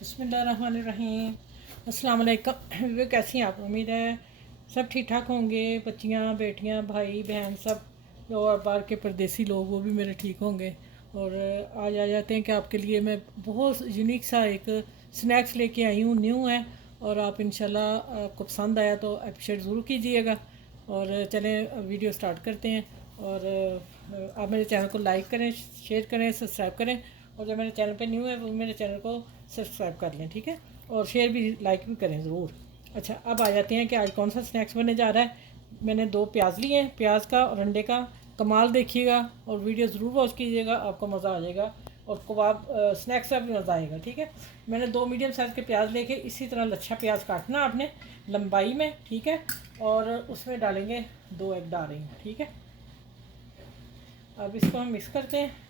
बिस्मिल्लाहिर्रहमानिर्रहीम। अस्सलाम वालेकुम। वे कैसी हैं आप? उम्मीद है सब ठीक ठाक होंगे। बच्चियाँ, बेटियाँ, भाई बहन सब और बाहर के परदेसी लोग वो भी मेरे ठीक होंगे। और आज आ जाते हैं कि आपके लिए मैं बहुत यूनिक सा एक स्नैक्स लेके आई हूँ, न्यू है। और आप इंशाल्लाह आपको पसंद आया तो अप्रिशिएट ज़रूर कीजिएगा। और चलें वीडियो स्टार्ट करते हैं। और आप मेरे चैनल को लाइक करें, शेयर करें, सब्सक्राइब करें। और जो मेरे चैनल पे न्यू है वो मेरे चैनल को सब्सक्राइब कर लें, ठीक है। और शेयर भी, लाइक भी करें ज़रूर। अच्छा, अब आ जाते हैं कि आज कौन सा स्नैक्स बनने जा रहा है। मैंने 2 प्याज लिए हैं, प्याज का और अंडे का। कमाल देखिएगा और वीडियो ज़रूर वॉच कीजिएगा, आपको मज़ा आ जाएगा। और कबाब स्नैक्स का भी मज़ा आएगा, ठीक है। मैंने 2 मीडियम साइज़ के प्याज लेके इसी तरह लच्छा प्याज काटना आपने लंबाई में, ठीक है। और उसमें डालेंगे 2 एग डाल रही हूँ, ठीक है। अब इसको हम मिक्स करते हैं।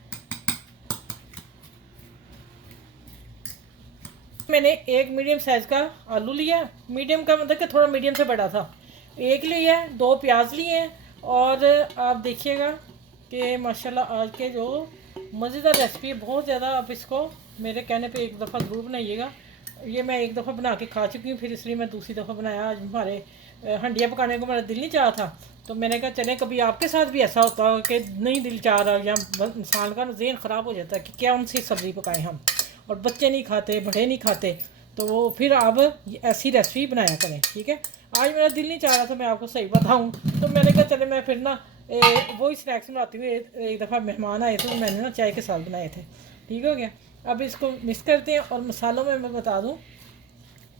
मैंने एक मीडियम साइज़ का आलू लिया। मीडियम का मतलब कि थोड़ा मीडियम से बड़ा था। एक लिया है, 2 प्याज लिए हैं। और आप देखिएगा कि माशाल्लाह आज के जो मज़ेदार रेसिपी बहुत ज़्यादा। आप इसको मेरे कहने पे एक दफ़ा ज़रूर बनाइएगा। ये मैं एक दफ़ा बना के खा चुकी हूँ, फिर इसलिए मैं दूसरी दफ़ा बनाया। आज हमारे हंडिया पकाने को मेरा दिल नहीं चाहा था, तो मैंने कहा चलें कभी आपके साथ भी ऐसा होता हो कि नहीं दिल चाह रहा, या इंसान का ज़हन ख़राब हो जाता है कि क्या उनसी सब्ज़ी पकाएं हम, और बच्चे नहीं खाते, बड़े नहीं खाते। तो वो फिर आप ऐसी रेसिपी बनाया करें, ठीक है। आज मेरा दिल नहीं चाह रहा था, मैं आपको सही बताऊं, तो मैंने कहा चले मैं फिर ना वही स्नैक्स बनाती हूँ। एक दफ़ा मेहमान आए थे तो मैंने ना चाय के साथ बनाए थे, ठीक हो गया। अब इसको मिक्स करते हैं। और मसालों में मैं बता दूँ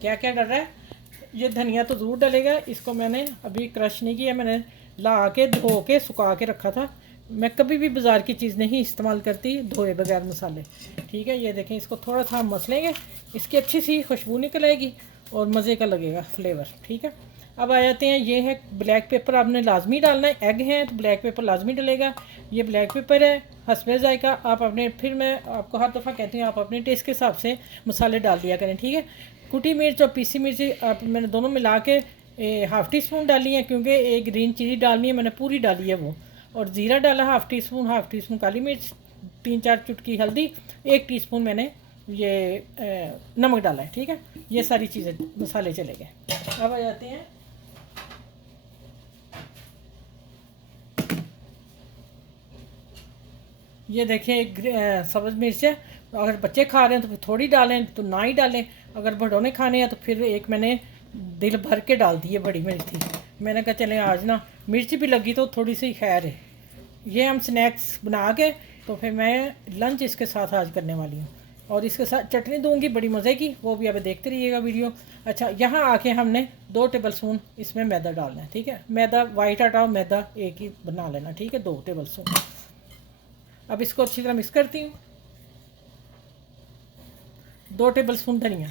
क्या क्या डल रहा है। ये धनिया तो ज़रूर डलेगा, इसको मैंने अभी क्रश नहीं किया, मैंने ला के धो के सुखा के रखा था। मैं कभी भी बाज़ार की चीज़ नहीं इस्तेमाल करती धोए बगैर मसाले, ठीक है। ये देखें, इसको थोड़ा सा हम मसलेंगे, इसकी अच्छी सी खुशबू निकल आएगी और मज़े का लगेगा फ्लेवर, ठीक है। अब आ जाते हैं, ये है ब्लैक पेपर, आपने लाजमी डालना है। एग है तो ब्लैक पेपर लाजमी डलेगा। ये ब्लैक पेपर है, हस्बे जायका। आप अपने, फिर मैं आपको हर दफ़ा कहती हूँ, आप अपने टेस्ट के हिसाब से मसाले डाल दिया करें, ठीक है। कुटी मिर्च और पीसी मिर्च आप मैंने दोनों मिला के हाफ़ टी स्पून डाली है, क्योंकि एक ग्रीन चिली डालनी है, मैंने पूरी डाली है वो। और ज़ीरा डाला हाफ़ टी स्पून काली मिर्च, 3-4 चुटकी हल्दी, 1 टीस्पून मैंने ये नमक डाला है, ठीक है। ये सारी चीज़ें मसाले चले गए। अब आ जाते हैं, ये देखें एक सब्ज़ मिर्च है। अगर बच्चे खा रहे हैं तो फिर थोड़ी डालें, तो ना ही डालें। अगर बड़ों ने खाने हैं तो फिर एक मैंने दिल भर के डाल दी है, बड़ी मिर्च थी। मैंने कहा चलें आज ना मिर्च भी लगी तो थोड़ी सी खैर है। ये हम स्नैक्स बना के तो फिर मैं लंच इसके साथ आज करने वाली हूँ। और इसके साथ चटनी दूंगी बड़ी मज़े की, वो भी अब देखते रहिएगा वीडियो। अच्छा, यहाँ आके हमने 2 टेबल स्पून इसमें मैदा डालना है, ठीक है। मैदा वाइट आटा और मैदा एक ही बना लेना, ठीक है, 2 टेबल स्पून। अब इसको अच्छी तरह मिक्स करती हूँ। 2 टेबल स्पून धनिया,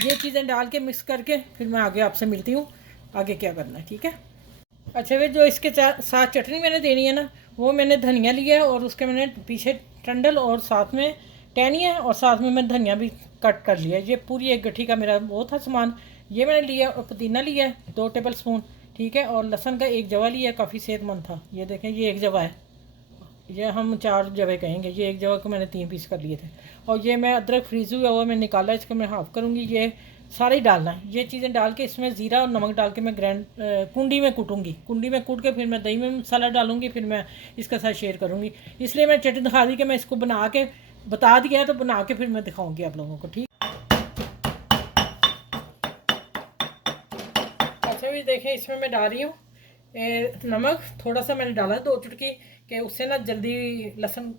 ये चीज़ें डाल के मिक्स करके फिर मैं आगे आपसे मिलती हूँ आगे क्या करना है, ठीक है। अच्छा, वे जो इसके साथ चटनी मैंने देनी है ना, वो मैंने धनिया लिया है और उसके मैंने पीछे टंडल और साथ में टहनिया, और साथ में मैं धनिया भी कट कर लिया है। ये पूरी एक गट्ठी का मेरा वो था सामान, ये मैंने लिया। और पुदीना लिया है 2 टेबल स्पून, ठीक है। और लहसुन का 1 जवा लिया, काफ़ी सेहतमंद था। ये देखें, ये 1 जवा है। ये हम 4 जवे कहेंगे, ये 1 जगह को मैंने 3 पीस कर लिए थे। और ये मैं अदरक फ्रीज हुआ हुआ मैं निकाला, इसको मैं हाफ़ करूँगी। ये सारे ही डालना है, ये चीज़ें डाल के इसमें ज़ीरा और नमक डाल के मैं कुंडी में कूटूँगी। कुंडी में कूट के फिर मैं दही में मसाला डालूँगी, फिर मैं इसके साथ शेयर करूँगी। इसलिए मैं चटनी दिखा दी कि मैं इसको बना के बता दिया है, तो बना के फिर मैं दिखाऊँगी आप लोगों को, ठीक। अच्छा, भी देखें, इसमें मैं डाल रही हूँ नमक थोड़ा सा मैंने डाला है, 2 चुटकी, कि उससे ना जल्दी लहसुन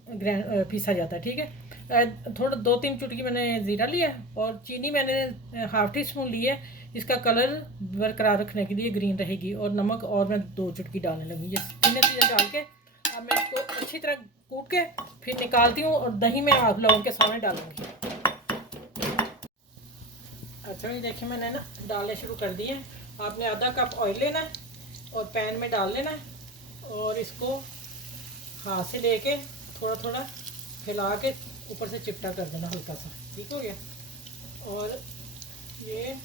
पीसा जाता है, ठीक है। थोड़ा 2-3 चुटकी मैंने ज़ीरा लिया है। और चीनी मैंने हाफ़ टी स्पून ली है, इसका कलर बरकरार रखने के लिए, ग्रीन रहेगी। और नमक और मैं 2 चुटकी डालने लगी। ये तीनों चीज़ें डाल के अब मैं इसको अच्छी तरह कूट के फिर निकालती हूँ और दही में आप लोगों के सामने डालूँगी। अच्छा, ये देखिए, मैंने ना डालने शुरू कर दिए हैं। आपने आधा कप ऑयल लेना है और पैन में डाल लेना है, और इसको हाथ से लेके थोड़ा थोड़ा फैला के ऊपर से चिपटा कर देना हल्का सा, ठीक हो गया। और ये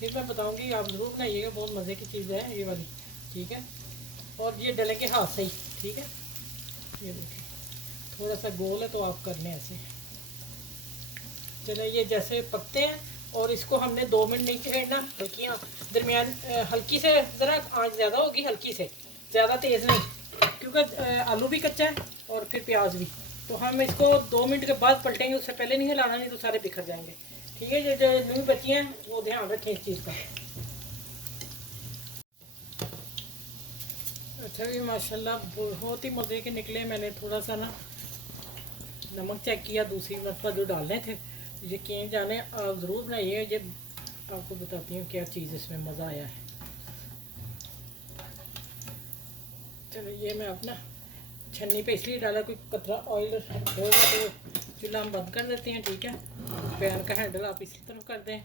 फिर मैं बताऊंगी, आप ज़रूर बनाइएगा, बहुत मज़े की चीज़ है ये वाली, ठीक है। और ये डलेंगे हाथ से ही, ठीक है। ये देखिए, थोड़ा सा गोल है तो आप कर लें ऐसे। चलो ये जैसे पकते हैं, और इसको हमने 2 मिनट नहीं छेड़ना, हल्कियाँ दरमियान हल्की से, ज़रा आँच ज़्यादा होगी, हल्की से, ज़्यादा तेज़ नहीं, क्योंकि आलू भी कच्चा है और फिर प्याज भी। तो हम इसको 2 मिनट के बाद पलटेंगे, उससे पहले नहीं हिलाना, नहीं तो सारे बिखर जाएंगे। ठीक है, जो न्यू बच्ची हैं वो ध्यान रखें इस चीज़ का। अच्छा भी माशाल्लाह बहुत ही मज़े के निकले। मैंने थोड़ा सा ना नमक चेक किया दूसरी मरतबा जो डालने थे। यकीन जाने आप ज़रूर बनाइए, ये आपको बताती हूँ क्या चीज़ इसमें मज़ा आया है। चलो ये मैं अपना छन्नी पे इसलिए डाला, कोई कतरा ऑयल होगा तो चूल्हा हम बंद कर देते हैं। ठीक है, पैन का हैंडल आप इसी तरफ कर दें,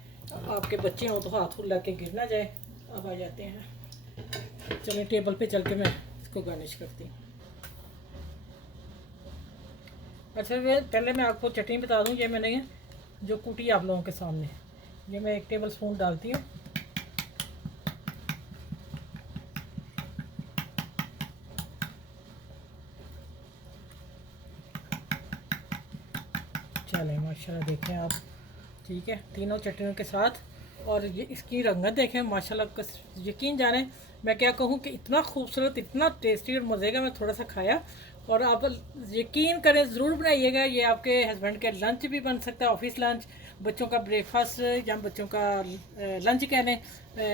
आपके बच्चे हों तो हाथ हुला के गिर ना जाए। अब आ जाते हैं, चलिए टेबल पे चल के मैं इसको गार्निश करती हूँ। अच्छा पहले मैं आपको चटनी बता दूँ, ये मैंने जो कूटी आप लोगों के सामने, ये मैं 1 टेबल स्पून डालती हूँ। चलें माशाल्लाह देखें आप, ठीक है, तीनों चटनियों के साथ। और ये इसकी रंगत देखें माशाल्लाह, यकीन जाने मैं क्या कहूँ कि इतना खूबसूरत, इतना टेस्टी और मज़े का मैं थोड़ा सा खाया। और आप यकीन करें ज़रूर बनाइएगा, ये आपके हस्बैंड के लंच भी बन सकता है, ऑफिस लंच, बच्चों का ब्रेकफास्ट या बच्चों का लंच कह लें,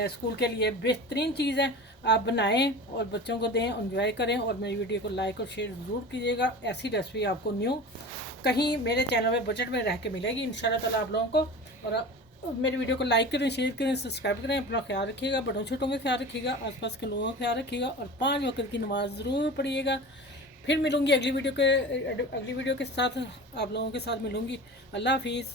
स्कूल के लिए बेहतरीन चीज़ है। आप बनाएं और बच्चों को दें, एंजॉय करें। और मेरी वीडियो को लाइक और शेयर ज़रूर कीजिएगा। ऐसी रेसिपी आपको न्यू कहीं मेरे चैनल में बजट में रह के मिलेगी इंशाल्लाह ताला आप लोगों को। और मेरी वीडियो को लाइक करें, शेयर करें, सब्सक्राइब करें। अपना ख्याल रखिएगा, बड़ों छोटों का ख्याल रखिएगा, आसपास के लोगों का ख्याल रखिएगा, और 5 वक्त की नमाज़ ज़रूर पढ़िएगा। फिर मिलूँगी अगली वीडियो के साथ, आप लोगों के साथ मिलूँगी। अल्लाह हाफिज़।